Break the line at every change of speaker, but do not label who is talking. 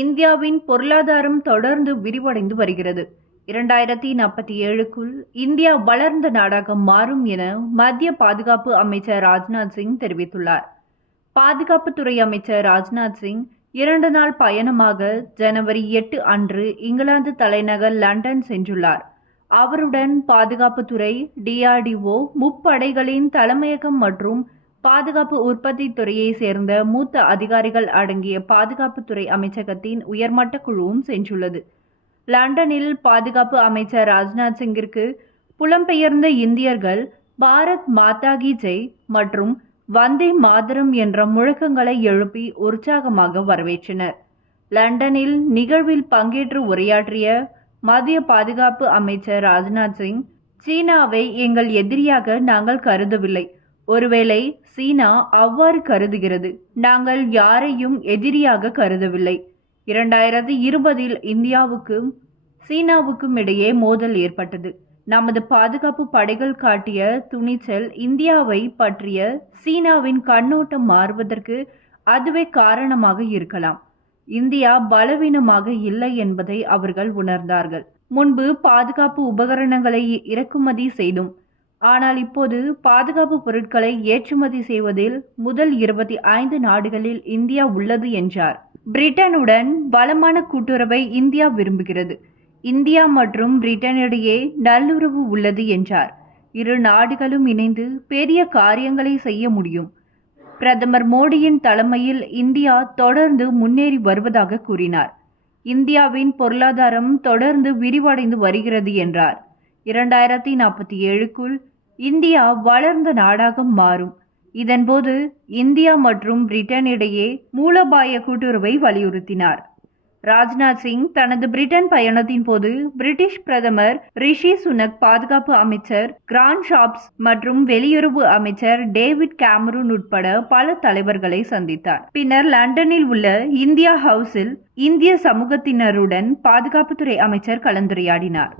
இந்தியாவின் பொருளாதாரம் தொடர்ந்து விரிவடைந்து வருகிறது. இரண்டாயிரத்தி நாற்பத்தி ஏழுக்குள் இந்தியா வளர்ந்த நாடாக மாறும் என மத்திய பாதுகாப்பு அமைச்சர் ராஜ்நாத் சிங் தெரிவித்துள்ளார். பாதுகாப்புத்துறை அமைச்சர் ராஜ்நாத் சிங் இரண்டு நாள் பயணமாக ஜனவரி எட்டு அன்று இங்கிலாந்து தலைநகர் லண்டன் சென்றுள்ளார். அவருடன் பாதுகாப்புத்துறை டிஆர்டிஓ முப்படைகளின் தலைமையகம் மற்றும் பாதுகாப்பு உற்பத்தி துறையை சேர்ந்த மூத்த அதிகாரிகள் அடங்கிய பாதுகாப்புத்துறை அமைச்சகத்தின் உயர்மட்ட குழுவும் சென்றுள்ளது. லண்டனில் பாதுகாப்பு அமைச்சர் ராஜ்நாத் சிங்கிற்கு புலம்பெயர்ந்த இந்தியர்கள் பாரத் மாதா கி ஜெய் மற்றும் வந்தே மாதரம் என்ற முழக்கங்களை எழுப்பி உற்சாகமாக வரவேற்றனர். லண்டனில் நிகழ்வில் பங்கேற்று உரையாற்றிய மத்திய பாதுகாப்பு அமைச்சர் ராஜ்நாத் சிங் சீனாவை எங்கள் எதிரியாக நாங்கள் கருதவில்லை. ஒருவேளை சீனா அவ்வாறு கருதுகிறது. நாங்கள் யாரையும் எதிரியாக கருதவில்லை. இரண்டாயிரத்தி இருபதில் இந்தியாவுக்கும் சீனாவுக்கும் இடையே மோதல் ஏற்பட்டது. நமது பாதுகாப்பு படைகள் காட்டிய துணிச்சல் இந்தியாவை பற்றிய சீனாவின் கண்ணோட்டம் மாறுவதற்கு அதுவே காரணமாக இருக்கலாம். இந்தியா பலவீனமாக இல்லை என்பதை அவர்கள் உணர்ந்தார்கள். முன்பு பாதுகாப்பு உபகரணங்களை இறக்குமதி செய்தும் ஆனால் இப்போது பாதுகாப்பு பொருட்களை ஏற்றுமதி செய்வதில் முதல் இருபத்தி ஐந்து நாடுகளில் இந்தியா உள்ளது என்றார். பிரிட்டனுடன் வளமான கூட்டுறவை இந்தியா விரும்புகிறது. இந்தியா மற்றும் பிரிட்டனிடையே நல்லுறவு உள்ளது என்றார். இரு நாடுகளும் இணைந்து பெரிய காரியங்களை செய்ய முடியும். பிரதமர் மோடியின் தலைமையில் இந்தியா தொடர்ந்து முன்னேறி வருவதாக கூறினார். இந்தியாவின் பொருளாதாரம் தொடர்ந்து விரிவடைந்து வருகிறது என்றார். இரண்டாயிரத்தி நாற்பத்தி ஏழுக்குள் இந்தியா வளர்ந்த நாடாக மாறும். இதன்போது இந்தியா மற்றும் பிரிட்டன் இடையே மூலோபாய கூட்டுறவை வலியுறுத்தினார். ராஜ்நாத் சிங் தனது பிரிட்டன் பயணத்தின் போது பிரிட்டிஷ் பிரதமர் ரிஷி சுனக் பாதுகாப்பு அமைச்சர் கிராண்ட் ஷாப்ஸ் மற்றும் வெளியுறவு அமைச்சர் டேவிட் கேமரூன் உட்பட பல தலைவர்களை சந்தித்தார். பின்னர் லண்டனில் உள்ள இந்தியா ஹவுஸில் இந்திய சமூகத்தினருடன் பாதுகாப்புத்துறை அமைச்சர் கலந்துரையாடினார்.